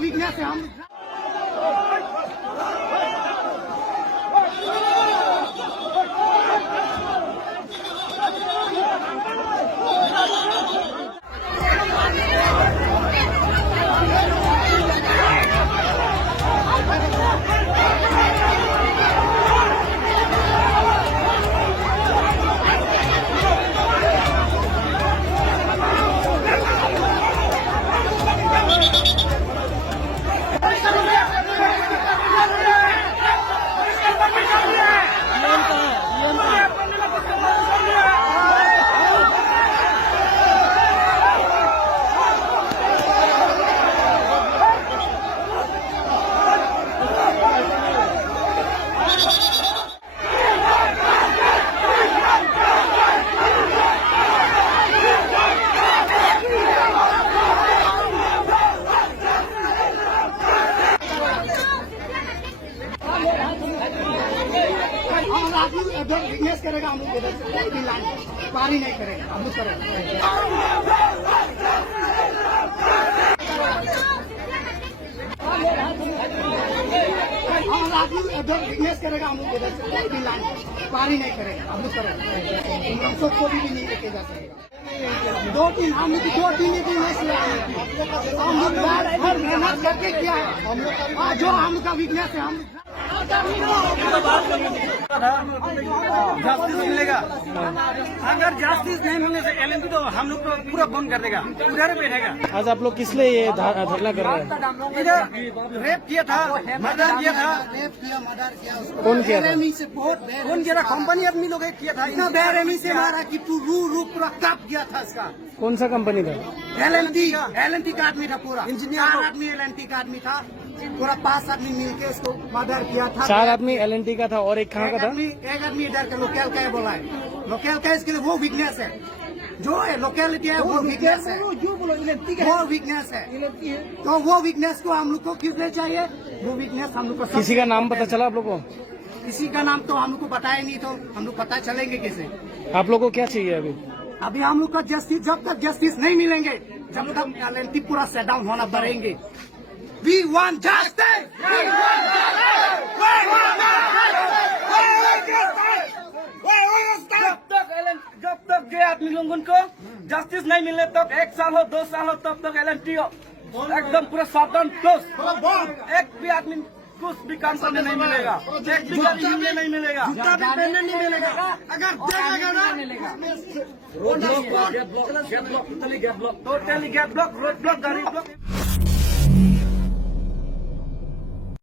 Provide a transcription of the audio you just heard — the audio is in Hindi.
वीकनेस है हम वीकनेस करेगा हम लोग पार ही नहीं करेगा हम लोग करेंगे वीकनेस करेगा हम लोग पार ही नहीं करेगा हम लोग करेंगे हम सबको भी नहीं लेके जा सकेगा दो तीन हम लोग दो तीन हम लोग मेहनत करके किया है जो हम लोग का वीकनेस है हम जस्टिस मिलेगा। अगर जस्टिस नहीं मिलने से एलएनटी तो हम लोग को पूरा बंद कर देगा, उधर बैठेगा। आज आप लोग किस लिए ये धरना कर रहे हैं? इधर रेप किया था, मर्डर किया था। कौन किया था? कौन किया था? कंपनी आदमी लोग किया था। इतना बेरहमी से मारा कि तू रू पूरा कप गया था इसका। कौन सा कंपनी था? एलएनटी का आदमी था पूरा। इंजीनियर आदमी एलएनटी का आदमी था। पूरा 5 आदमी मिलके इसको मर्डर किया था। 4 आदमी एलएनटी का था और एक कहाँ का था? एक आदमी इधर का लोकल का है बोला है। लोकल का इसके लिए वो वीकनेस है जो है लोकेलिटी है वो वीकनेस है वो वीकनेस है। तो वो वीकनेस को हम लोग को क्यों नहीं चाहिए? वो वीकनेस हम लोग को किसी का नाम पता चला आप लोग को? किसी का नाम तो हम लोग को बताया नहीं, तो हम लोग पता चलेंगे कैसे? आप लोग को क्या चाहिए अभी? अभी हम लोग का जस्टिस, जब तक जस्टिस नहीं मिलेंगे जब तक एलएनटी पूरा शट डाउन होना बढ़ेंगे। We want justice! We want justice! We want justice! जब तक गए आदमी लोगों को जस्टिस नहीं मिले तब 1 साल हो 2 साल हो तब तक एलएनटी एकदम पूरा सावधान क्लोज। एक भी आदमी कुछ भी काम करने नहीं मिलेगा, एक भी गाड़ी हिलने नहीं मिलेगा, जूता भी पहनने नहीं मिलेगा। अगर देगा ना totally get block, road block, गाड़ी ब्लॉक।